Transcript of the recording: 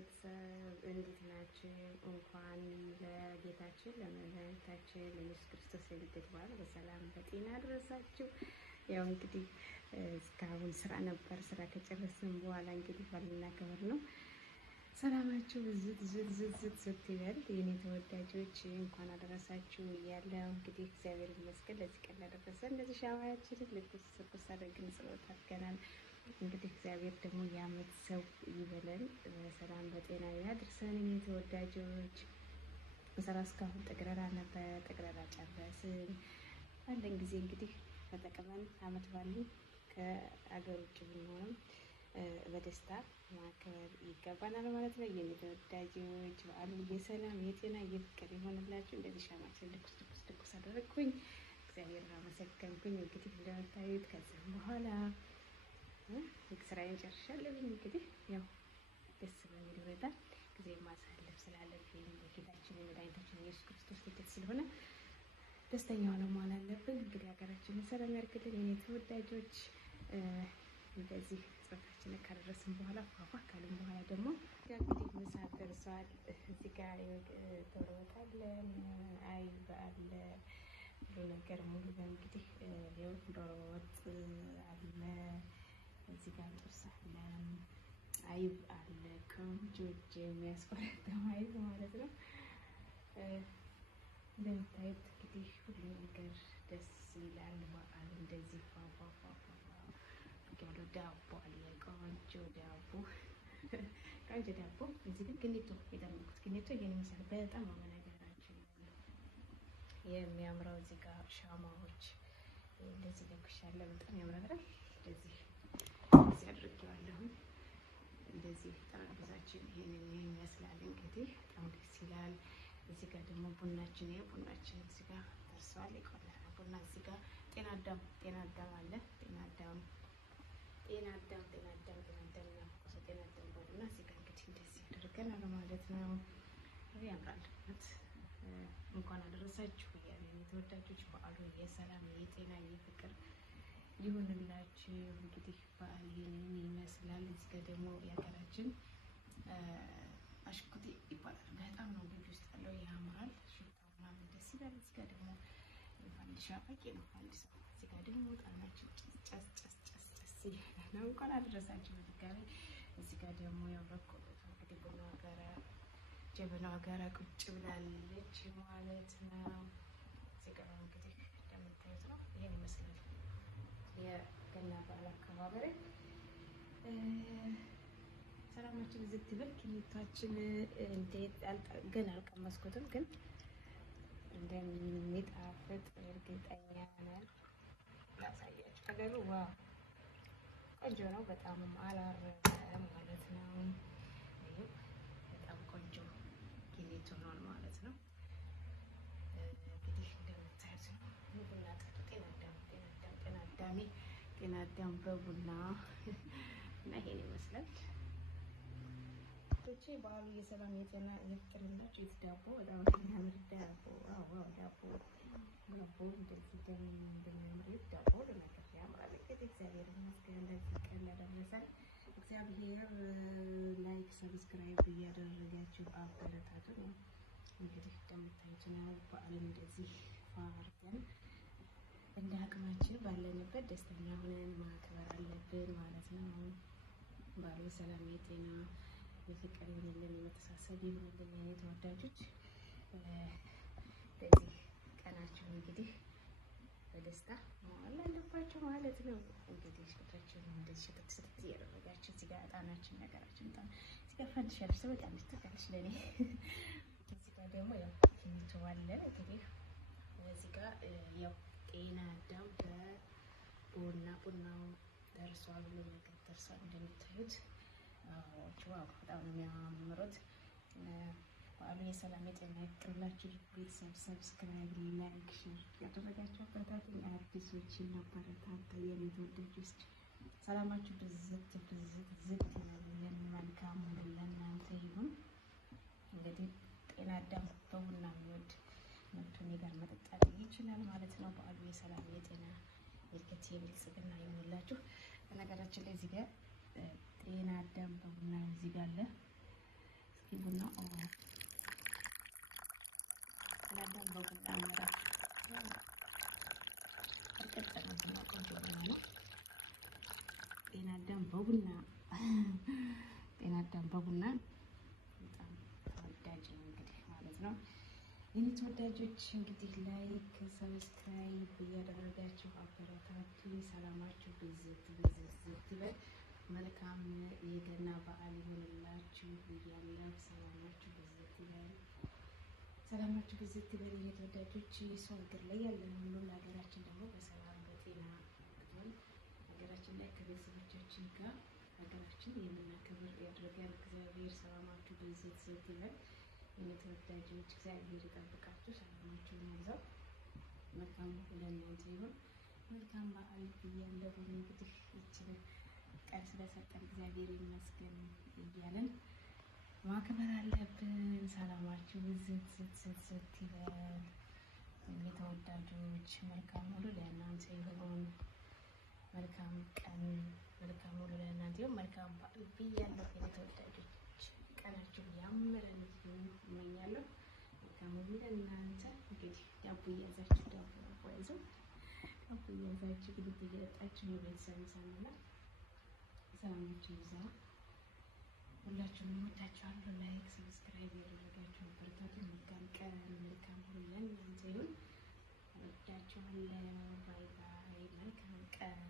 ቤተሰብ እንዴት ናችሁ? እንኳን ለጌታችን ለመድኃኒታችን ለኢየሱስ ክርስቶስ የልደት በዓል በሰላም በጤና አደረሳችሁ። ያው እንግዲህ እስካሁን ስራ ነበር። ስራ ከጨረስን በኋላ እንግዲህ ባልና ከበር ነው። ሰላማችሁ ዝት ይበል የኔ ተወዳጆች፣ እንኳን አደረሳችሁ እያለሁ እንግዲህ እግዚአብሔር ይመስገን ለዚህ ቀን ላደረሰን። እንደዚህ ሻማያችንን ልኩስ አድርገን ጸሎት አድርገናል። እንግዲህ እግዚአብሔር ደግሞ የዓመት ሰው ይበለን፣ በሰላም በጤና ያድርሰን። የኔ ተወዳጆች ስራ እስካሁን ጠቅረራ ነበር። ጠቅረራ ጨረስን። አንድን ጊዜ እንግዲህ ተጠቅመን ዓመት ባልን ከአገር ውጭ ብንሆንም በደስታ ማክበር ይገባናል ማለት ነው። የኔ ተወዳጆች በዓሉ የሰላም የጤና የፍቅር ይሆንላችሁ። እንደዚህ ሻማችን ልኩስ አደረግኩኝ። እግዚአብሔርን አመሰገንኩኝ። እንግዲህ እንደምታዩት ከዚህም በኋላ ስራዬን ጨርሻለሁ። እንግዲህ ያው ደስ በሚል ሁኔታ ጊዜ ማሳለፍ ስላለብኝ የጌታችን የመድኃኒታችን ኢየሱስ ክርስቶስ ልደት ስለሆነ ደስተኛ ሆነን መሆን አለብን። እንግዲህ ሀገራችንን ሰላም ያድርግልን የኔ ተወዳጆች። እንደዚህ ጸሎታችንን ካደረስን በኋላ ፏፏ ካልን በኋላ ደግሞ እንግዲህ ምሳ ደርሷል። እዚህ ጋር ዶሮ ወጥ አለን፣ አይብ አለ፣ ሁሉ ነገር ሙሉ እንግዲህ ይኸው ዶሮ ወጥ አለ፣ እዚህ ጋር ጥብስ አለ፣ አይብ አለ፣ ቆንጆ የሚያስቆረጥም አይብ ማለት ነው። እንደምታዩት እንግዲህ ሁሉ ነገር ደስ ይላል። በዓል እንደዚህ ፏፏ ያለው ዳቦ አለ፣ ቆንጆ ዳቦ እዚህ ግን ግኔቶ የጠመቁት ግኔቶ ይሄን ይመስላል። በጣም ነው በነገራችን የሚያምረው። እዚህ ጋር ሻማዎች እንደዚህ ለኩሻለሁ። በጣም ያምራል። እንደዚህ አድርጌዋለሁ። እንደዚህ ጠረጴዛችን ይሄን ይመስላል። እንግዲህ በጣም ደስ ይላል። እዚህ ጋር ደግሞ ቡናችን እዚህ ጋር ደርሷል። የቆላ ቡና እዚህ ጋር ጤና አዳም አለ። ጤና አዳም ቡና እዚህ ጋር እንግዲህ እንደዚህ አድርገናል ማለት ነው። ያምራል። እንኳን አደረሳችሁ እያለን የተወዳጆች በዓሉ የሰላም የጤና የፍቅር ይሁንላችሁ። እንግዲህ በዓል ይሄንን ይመስላል። እዚህ ጋር ደግሞ የሀገራችን አሽኩቴ ይባላል። በጣም ነው ግቢ ውስጥ ያለው ያምራል። ሽታው ምናምን ደስ ይላል። እዚህ ጋር ደግሞ ፋንዲሻ በቂ ነው። ፋንዲሻ እዚህ ጋር ደግሞ ጣናችን ጨስ ነው። እንኳን አደረሳችሁ በድጋሚ። እዚህ ጋር ደግሞ ያው በቆሎ እንግዲህ ቡና ጋራ ጀበናዋ ጋራ ቁጭ ብላለች ማለት ነው። እዚህ ጋር እንግዲህ እንደምታዩት ነው። ይሄን ይመስላል የገና በዓል አከባበር። ሰላማችን ዝት ይበል። ኪኒቷችን እንዴት ገና አልቀመስኩትም፣ ግን እንደሚጣፍጥ እርግጠኛ ነን። ላሳያችሁ። ከገሩ ዋው ቆንጆ ነው። በጣም አላረረም ማለት ነው። በጣም ቆንጆ ኪኒት ሆኗል ማለት ነው። እንግዲህ እንደምታዩት ነው። ቡና ጠጡ። ጤና አዳም በቡና እና ይሄን ይመስላል። በዓሉ የሰላም የጤና የፍቅር ይሁንላችሁ። ዳቦ በጣም የሚያምር ዳቦ እንደዚህ እንደሚያምር ዳቦ ለነገር ያምራል። እንግዲህ እግዚአብሔር ይመስገን ለዚህ ቀን ላደረሰን። እግዚአብሔር ላይክ ሰብስክራይብ እያደረጋችሁ አበረታቱ ነው። እንግዲህ እንደምታዩት ነው። በዓልን እንደዚህ አድርገን እንደ አቅማችን ባለንበት ደስተኛ ሆነን ማክበር አለብን ማለት ነው። በዓሉ የሰላም የጤና የፍቅር ይሁንልን፣ የመተሳሰብ ይሁንልን የኔ ተወዳጆች። በዚህ ቀናችሁ እንግዲህ በደስታ መዋል አለባችሁ ማለት ነው። እንግዲህ ሽታችሁን እንደዚህ ሽተት እያደረጋችሁ እዚህ ጋር እጣናችን ነገራችን እዚህ ጋር ፋንዲሻ በጣም ትጠቃለች ለኔ። እዚህ ጋር ደግሞ ያው ኪኒቶ አለ። እንግዲህ እዚህ ጋር ያው ጤና አዳም ቡናው ደርሷል። ሁሉ ነገር ደርሷል እንደምታዩት። ዋው በጣም ነው የሚያምሩት። በዓሉ የሰላም የጤና ይሁንላችሁ። ቤተሰብ ሰብስክራይብ፣ ላይክ፣ ሼር ያደረጋችሁ አበረታቱኝ። አዲሶችን አበረታቱ የኔ ተወዳጆች። ሰላማችሁ ብዝት ይበልልን። መልካም ሁሉ ለእናንተ ይሁን። እንግዲህ ጤና አዳም በቡና የሚወድ መብቱ እኔ ጋር መጠጣት ይችላል ማለት ነው። በዓሉ የሰላም የጤና የእድገት የብልጽግና ይሁንላችሁ። በነገራችን ላይ እዚህ ጋር ጤና አዳም በቡና እዚህ ጋር አለ። ቡና ጤናዳም በቡና አመራር ተቀጠለ ቡና ቆንጆ ነው። ጤናዳም በቡና በጣም ተወዳጅ ነው እንግዲህ ማለት ነው። የኔ ተወዳጆች እንግዲህ ላይክ ሰብስክራይብ እያደረጋችሁ አበረታቱ። ሰላማችሁ ብዝት ይበል። መልካም የገና በዓል ይሁንላችሁ ብያለሁ። ሰላማችሁ ብዝት ይበል። የኔ ተወዳጆች ሰው ሀገር ላይ ያለን ሁሉ ለሀገራችን ደግሞ በሰላም በጤና ብትሆን ሀገራችን ላይ ከቤተሰቦቻችን ጋር ሀገራችን የምናከብር ያድርገን እግዚአብሔር። ሰላማችሁ ብዝት ይበል። የኔ ተወዳጆች እግዚአብሔር ይጠብቃችሁ። ሰላማችሁን ያብዛው። መልካም ለእናንተ ይሁን። መልካም በዓል ብያለሁ። እንግዲህ ይችን ቀን ስለሰጠን እግዚአብሔር ይመስገን እያለን ማክበር አለብን። ሰላማችሁ ብዝት ይበል። የተወዳጆች መልካም ሁሉ ለእናንተ ይሁን። መልካም ቀን፣ መልካም ሁሉ ለእናንተ ይሁን። መልካም በዓል ብያለሁ። የተወዳጆች ቀናችሁ ያመረ እንዲሆን እመኛለሁ። መልካም ሁሉ ለእናንተ። እንግዲህ ዳቦ እያዛችሁ ዳቦ እያዛችሁ እንግዲህ እየጠጣችሁ የቤተሰብ ሳምና ሰላማችሁ ይብዛ። ሁላችሁንም እወዳችኋለሁ። ላይክ ሰብስክራይብ ያደረጋችሁ አበረታቱ። መልካም ቀን፣ መልካም ሁሉ ለእናንተ ይሁን። እወዳችኋለሁ። ባይ ባይ። መልካም ቀን